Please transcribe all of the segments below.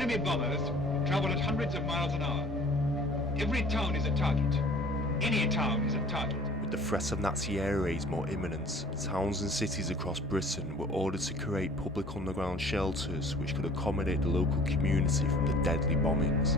Enemy bombers travel at hundreds of miles an hour. Every town is a target. Any town is a target. With the threat of Nazi air raids more imminent, towns and cities across Britain were ordered to create public underground shelters which could accommodate the local community from the deadly bombings.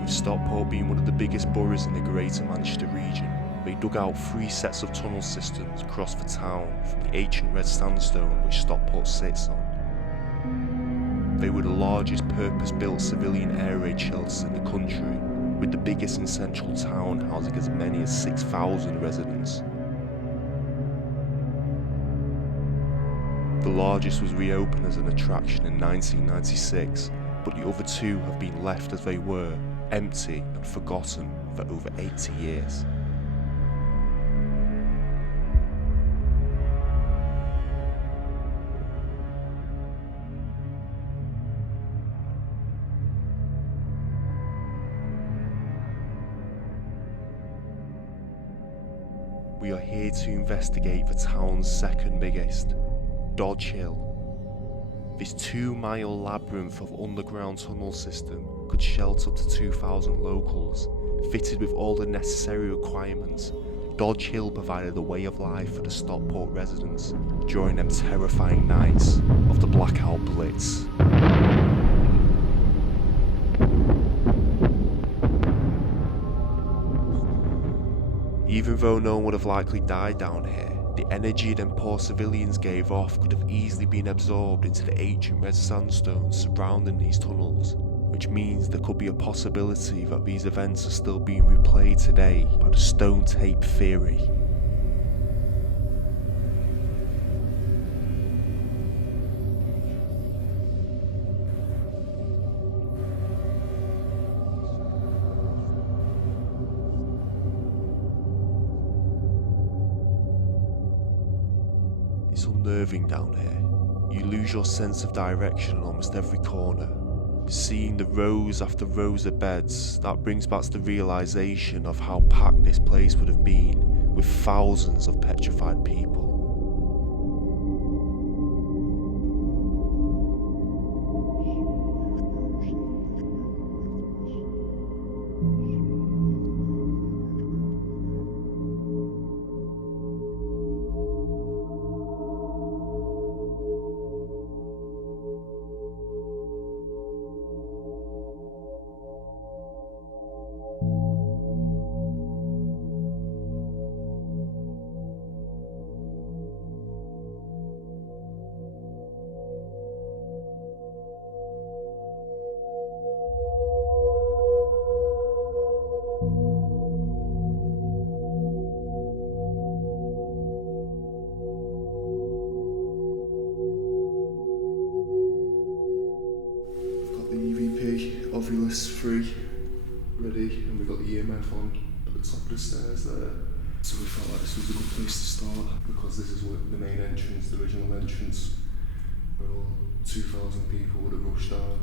With Stockport being one of the biggest boroughs in the Greater Manchester region, they dug out 3 sets of tunnel systems across the town from the ancient red sandstone which Stockport sits on. They were the largest purpose-built civilian air raid shelters in the country, with the biggest in central town housing as many as 6,000 residents. The largest was reopened as an attraction in 1996, but the other 2 have been left as they were, empty and forgotten for over 80 years. We are here to investigate the town's second biggest, Dodge Hill. This 2-mile labyrinth of underground tunnel system could shelter up to 2,000 locals. Fitted with all the necessary requirements, Dodge Hill provided a way of life for the Stockport residents during them terrifying nights of the blackout Blitz. Even though no one would have likely died down here, the energy them poor civilians gave off could have easily been absorbed into the ancient red sandstone surrounding these tunnels, which means there could be a possibility that these events are still being replayed today by the stone tape theory. It's unnerving down here. You lose your sense of direction on almost every corner. Seeing the rows after rows of beds, that brings back the realisation of how packed this place would have been with thousands of petrified people. Ovulus 3 ready, and we've got the EMF on at the top of the stairs there. So we felt like this was a good place to start because this is what the main entrance, the original entrance, where all 2,000 people would have rushed down.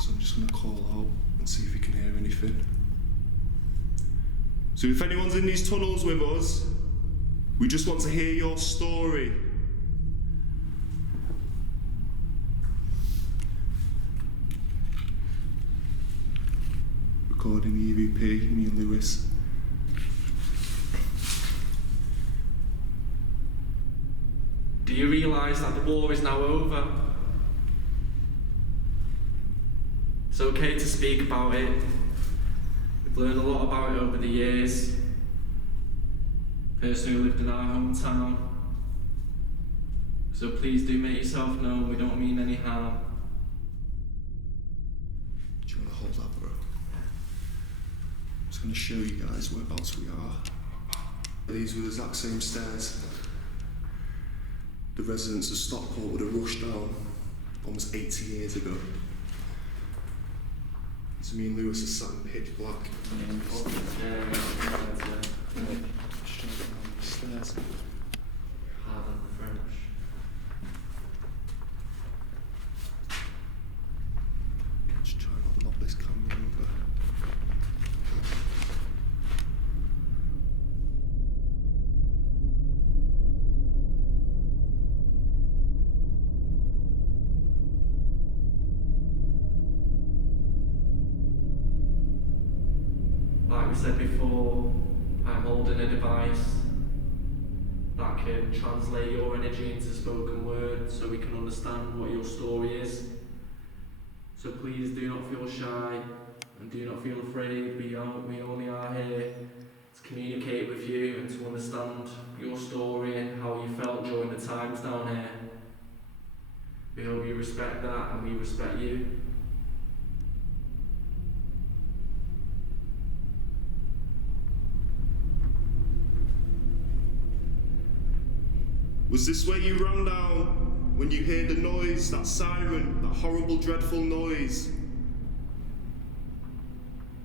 So I'm just going to call out and see if we can hear anything. So if anyone's in these tunnels with us, we just want to hear your story. Recording the EVP, me and Lewis. Do you realise that the war is now over? It's okay to speak about it. We've learned a lot about it over the years. Person who lived in our hometown. So please do make yourself known, we don't mean any harm. Do you want to hold that, bro? I'm just going to show you guys whereabouts we are. These were the exact same stairs the residents of Stockport would have rushed down almost 80 years ago. So me and Lewis are sat in pitch black. Just trying to get down the stairs. Hard on the French. Just try not to knock this camera over. said before, I'm holding a device that can translate your energy into spoken word so we can understand what your story is. So please do not feel shy and do not feel afraid. We only are here to communicate with you and to understand your story and how you felt during the times down here. We hope you respect that and we respect you. Was this where you ran down when you heard the noise, that siren, that horrible, dreadful noise?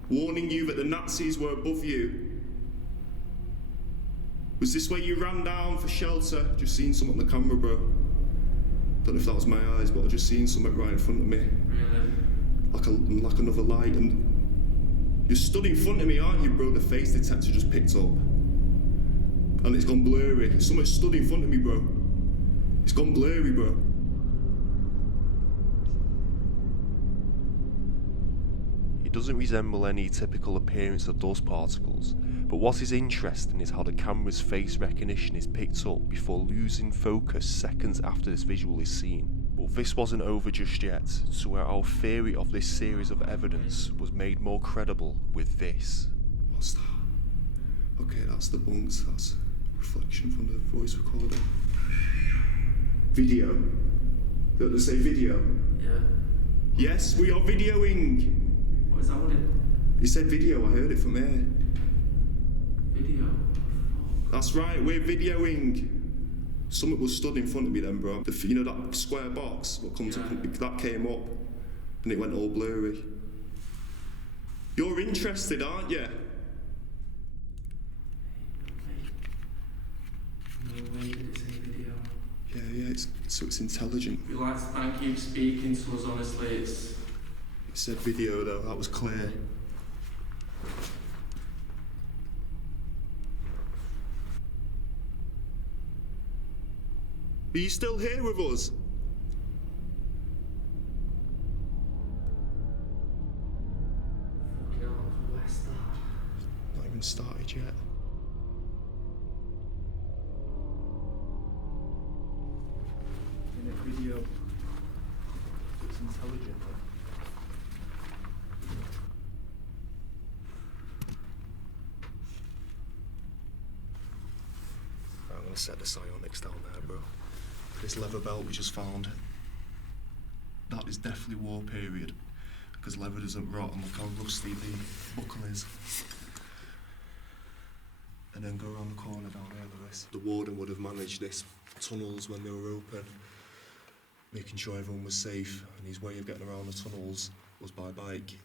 Warning you that the Nazis were above you? Was this where you ran down for shelter? Just seen something on the camera, bro. Don't know if that was my eyes, but I just seen something right in front of me. Really? Like another light, and you're stood in front of me, aren't you, bro? The face detector just picked up. And it's gone blurry. Something stood in front of me, bro. It's gone blurry, bro. It doesn't resemble any typical appearance of dust particles, but what is interesting is how the camera's face recognition is picked up before losing focus seconds after this visual is seen. But this wasn't over just yet, so where our theory of this series of evidence was made more credible with this. What's that? Okay, that's the bunks, that's reflection from the voice recorder. Video. Don't they say video? Yeah. Yes, we are videoing. What is that what it? You said video, I heard it from here. Video? That's right, we're videoing. Something was stood in front of me then, bro. You know that square box? What comes up, that came up and it went all blurry. You're interested, aren't you? No way did it say video. Yeah, so it's intelligent. We'd like to thank you for speaking to us, honestly. It said video though, that was clear. Are you still here with us? Fucking hell, where's that? Not even started yet. In a video. It's intelligent. I'm gonna set the psionics down there, bro. This leather belt we just found, that is definitely war period, because leather doesn't rot, and look how rusty the buckle is. And then go around the corner down there, Lewis. The Warden would have managed this tunnels when they were open, making sure everyone was safe, and his way of getting around the tunnels was by bike.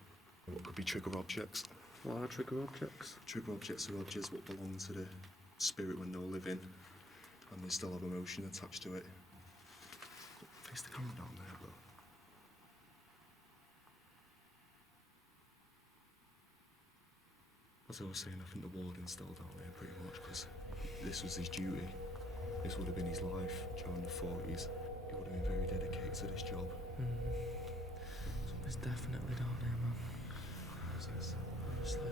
What could be trigger objects? What are trigger objects? Trigger objects are objects what belong to the spirit when they're living, and they still have emotion attached to it. Face the camera down there, bro. As I was saying, I think the Warden's still down there pretty much, because this was his duty. This would have been his life during the 40s. He would have been very dedicated to this job. Something's definitely down there, man. Honestly.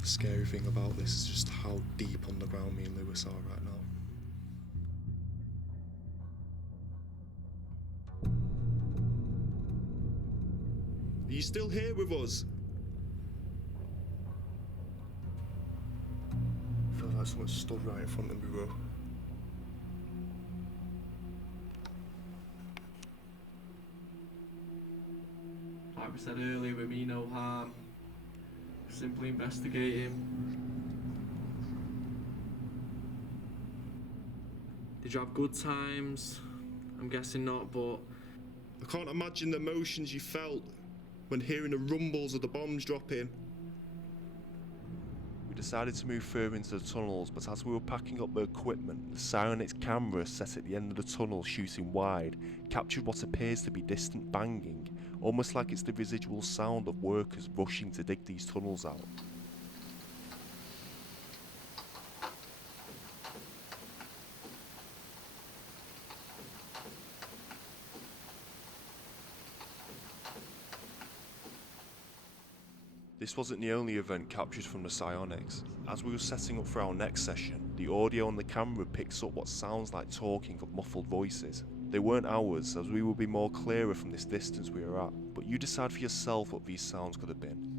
The scary thing about this is just how deep underground me and Lewis are right now. Are you still here with us? I feel like someone stood right in front of me, bro. Like we said earlier, we mean no harm. Simply investigating. Did you have good times? I'm guessing not, but I can't imagine the emotions you felt when hearing the rumbles of the bombs dropping. We decided to move further into the tunnels, but as we were packing up the equipment, the Psionics camera set at the end of the tunnel shooting wide captured what appears to be distant banging, almost like it's the residual sound of workers rushing to dig these tunnels out. This wasn't the only event captured from the Psionics. As we were setting up for our next session, the audio on the camera picks up what sounds like talking of muffled voices. They weren't ours, as we would be more clearer from this distance we were at, but you decide for yourself what these sounds could have been.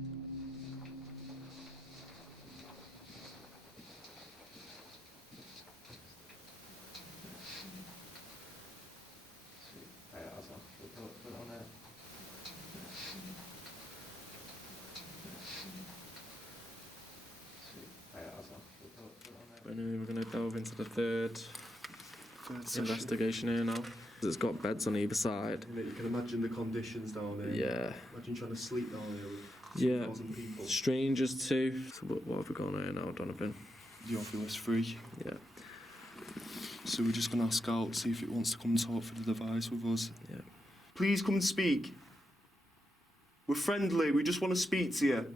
Anyway, we're going to delve into the third investigation here now. It's got beds on either side. You can imagine the conditions down there. Yeah. Imagine trying to sleep down there with Yeah. 2,000 people. Strangers too. So what have we got on here now, Donovan? The Oculus 3. Yeah. So we're just going to ask out, see if it wants to come and talk through the device with us. Yeah. Please come and speak. We're friendly, we just want to speak to you.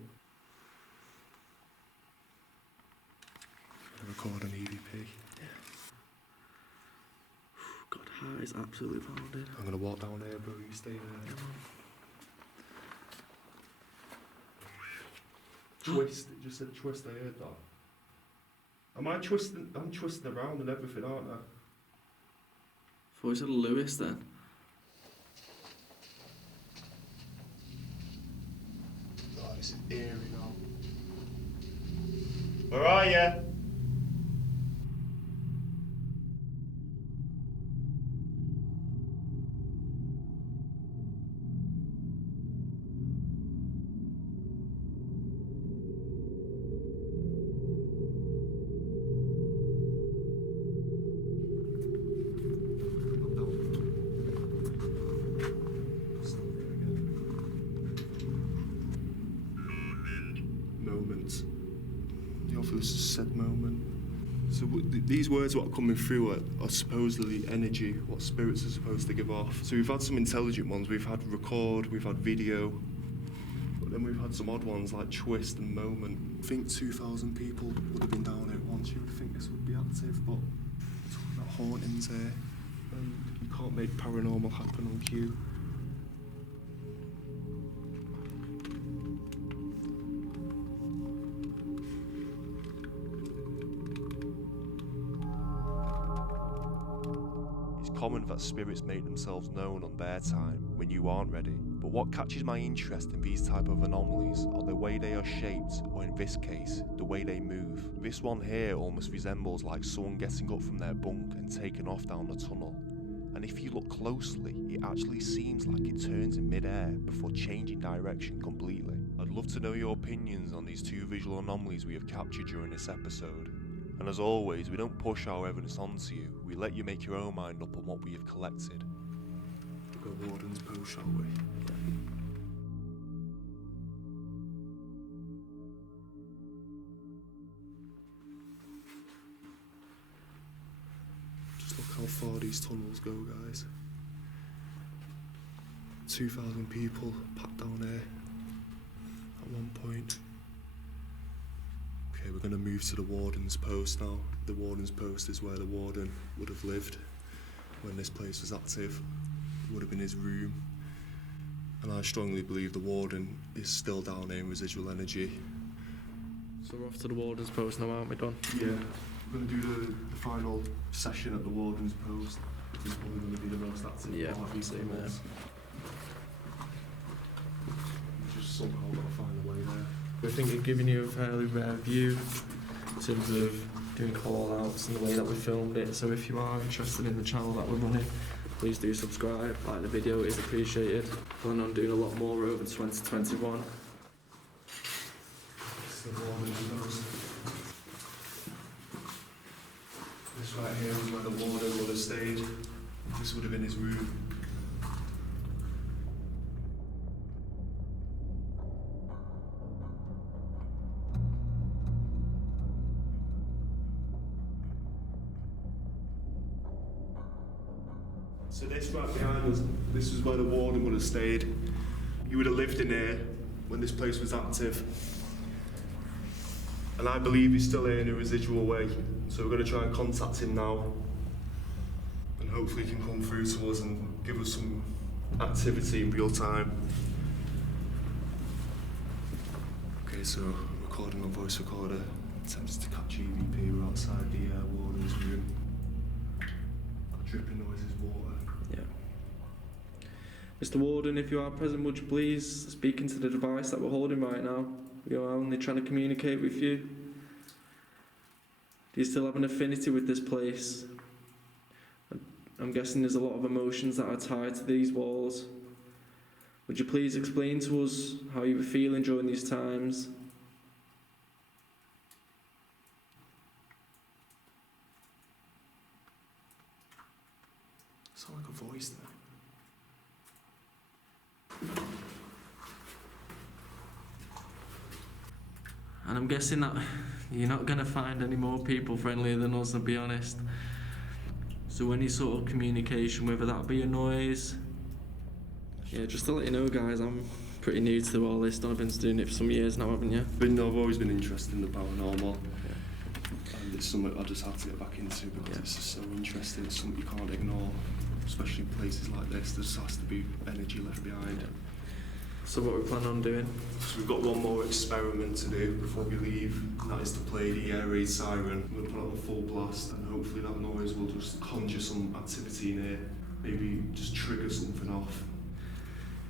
Record an EVP. Yeah. God, heart is absolutely pounded. I'm going to walk down here, bro, you stay there. Twist, it just said twist, I heard that. Am I twisting? I'm twisting around and everything, aren't I? I thought you said Lewis then. Oh, this is eerie now. Where are you? Said moment. So these words what are coming through are supposedly energy, what spirits are supposed to give off. So we've had some intelligent ones, we've had record, we've had video, but then we've had some odd ones like twist and moment. I think 2,000 people would have been down here once, you would think this would be active, but we're talking about hauntings here, and you can't make paranormal happen on cue. Common that spirits make themselves known on their time when you aren't ready, but what catches my interest in these type of anomalies are the way they are shaped, or in this case, the way they move. This one here almost resembles like someone getting up from their bunk and taking off down the tunnel, and if you look closely, it actually seems like it turns in mid-air before changing direction completely. I'd love to know your opinions on these two visual anomalies we have captured during this episode. And as always, we don't push our evidence onto you, we let you make your own mind up on what we have collected. We'll go Warden's post, shall we? Just look how far these tunnels go, guys. 2,000 people packed down here at one point. Okay, we're going to move to the Warden's post now. The Warden's post is where the Warden would have lived when this place was active. It would have been his room. And I strongly believe the Warden is still down here in residual energy. So we're off to the Warden's post now, aren't we, Don? Yeah, we're going to do the final session at the Warden's post. This is probably going to be the most active part of these tunnels. Just somehow got to find a way there. We're thinking of giving you a fairly rare view in terms of doing call-outs and the way that we filmed it. So if you are interested in the channel that we're running, please do subscribe, like the video, it is appreciated. Plan on doing a lot more over 2021. This right here is where the Warden would have stayed. This would have been his room. So this right behind us, this is where the Warden would have stayed. He would have lived in here when this place was active. And I believe he's still here in a residual way. So we're going to try and contact him now. And hopefully he can come through to us and give us some activity in real time. Okay, so recording on voice recorder. Attempted to catch EVP. We're outside the Warden's room. Got dripping noises, water. Yeah. Mr. Warden, if you are present, would you please speak into the device that we're holding right now? We are only trying to communicate with you. Do you still have an affinity with this place? I'm guessing there's a lot of emotions that are tied to these walls. Would you please explain to us how you were feeling during these times? Sound like a voice there. And I'm guessing that you're not going to find any more people friendlier than us, to be honest. So any sort of communication, whether that be a noise... Yeah, just to let you know, guys, I'm pretty new to all this. I've been doing it for some years now, haven't you? I've always been interested in the paranormal. And it's something I just have to get back into because it's just so interesting. It's something you can't ignore, especially in places like this. There just has to be energy left behind. So what we plan on doing? So we've got one more experiment to do before we leave, and that is to play the air raid siren. We're going to put it on full blast, and hopefully that noise will just conjure some activity in here. Maybe just trigger something off.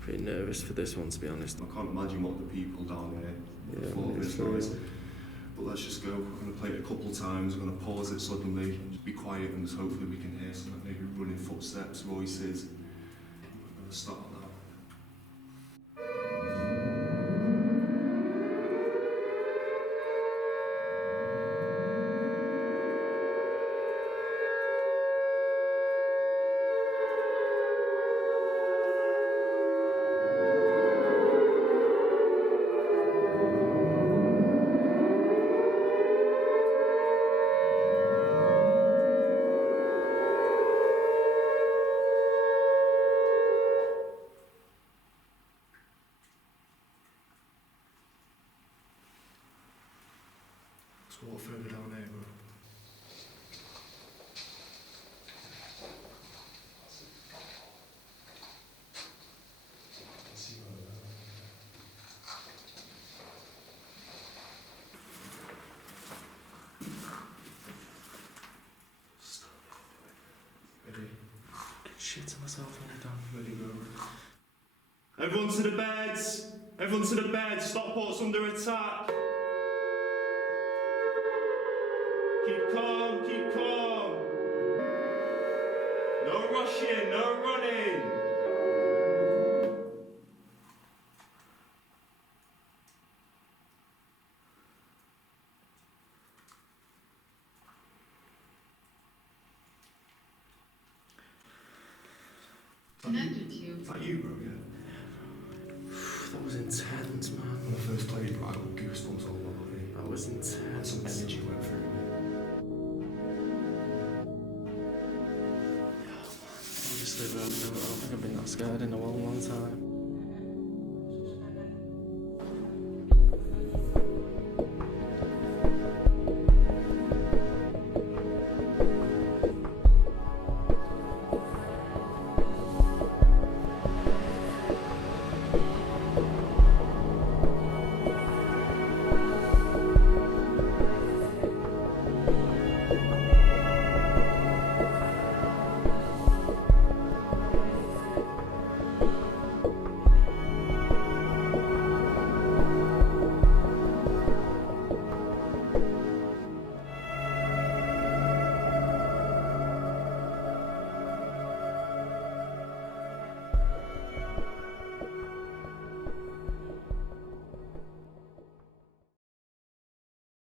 Pretty nervous for this one, to be honest. I can't imagine what the people down here thought of this noise. But let's just go. We're going to play it a couple of times. We're going to pause it suddenly, just be quiet, and just hopefully we can hear something, maybe running footsteps, voices. We're going to start on that. Let's walk further down here, bro. Ready? Shit to myself when I'm done. Ready, bro. Everyone to the beds! Everyone to the beds! Stockport's under attack! Keep calm, keep calm. No rushing, no running. Connected to you. Is that you, bro? Yeah. That was intense, man. When I first played, I got goosebumps all over my body. That was intense. Some energy went through me. Honestly, bro, I don't think I've been that scared in a long, long time.